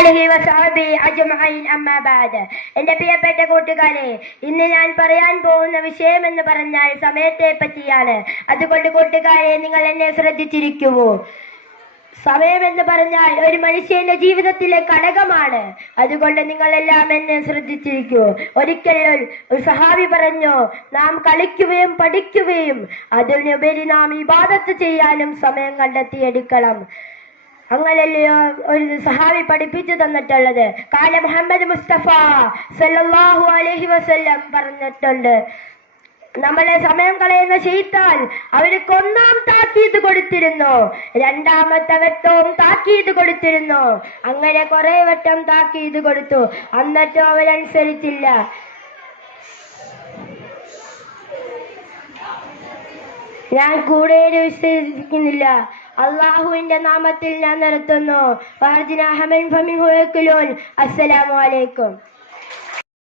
ആലിഹി വസഹബിഹി അജ്മഈൻ അമ്മാ ബഅദ്. എന്റെ പ്രിയപ്പെട്ട കൂട്ടുകാരെ, ഇന്ന് ഞാൻ പറയാൻ പോകുന്ന വിഷയം എന്ന് പറഞ്ഞാൽ സമയത്തെ പറ്റിയാണ്. അതുകൊണ്ട് കൂട്ടുകാരെ, നിങ്ങൾ എന്നെ ശ്രദ്ധിച്ചിരിക്കുമോ? സമയം എന്ന് പറഞ്ഞാൽ ഒരു മനുഷ്യന്റെ ജീവിതത്തിലെ ഘടകമാണ്. അതുകൊണ്ട് നിങ്ങളെല്ലാം എന്നെ ശ്രദ്ധിച്ചിരിക്കൂ. ഒരിക്കൽ ഒരു സഹാബി പറഞ്ഞു, നാം കളിക്കുകയും പഠിക്കുകയും അതിനുപരി നാം ഇബാദത്ത് ചെയ്യാനും സമയം കണ്ടെത്തിയെടുക്കണം. അങ്ങനല്ലയോ ഒരു സഹാബി പഠിപ്പിച്ചു തന്നിട്ടുള്ളത്. കാല മുഹമ്മദ് മുസ്തഫ സല്ലല്ലാഹു അലൈഹി വസല്ലം പറഞ്ഞിട്ടുണ്ട്, നമ്മളെ സമയം കളയുന്ന ശൈത്താൻ അവർക്ക് ഒന്നാം താക്കീത് കൊടുത്തിരുന്നു, രണ്ടാമത്തെ വട്ടവും താക്കീത് കൊടുത്തിരുന്നു. അങ്ങനെ കുറെ വട്ടം താക്കീത് കൊടുത്തു, എന്നിട്ടും അവരനുസരിച്ചില്ല. ഞാൻ കൂടുതൽ വിശദീകരിക്കുന്നില്ല. അള്ളാഹുവിന്റെ നാമത്തിൽ ഞാൻ നിർത്തുന്നു. അസ്സലാമു അലൈക്കും.